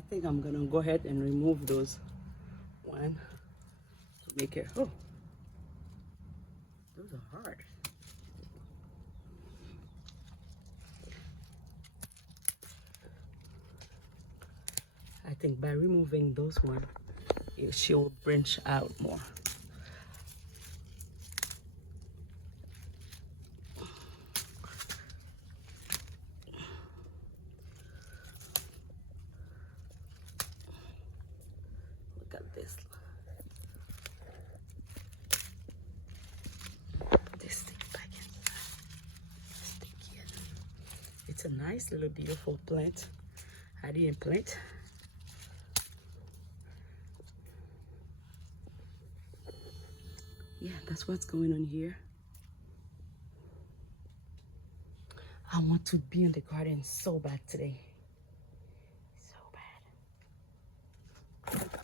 I think I'm gonna go ahead and remove those one to make it. Oh, those are hard. I think by removing those one, she will branch out more. Look at this. This stick back in. Stick here. It's a nice little beautiful plant. Hadian plant. Yeah, that's what's going on here. I want to be in the garden so bad today. So bad.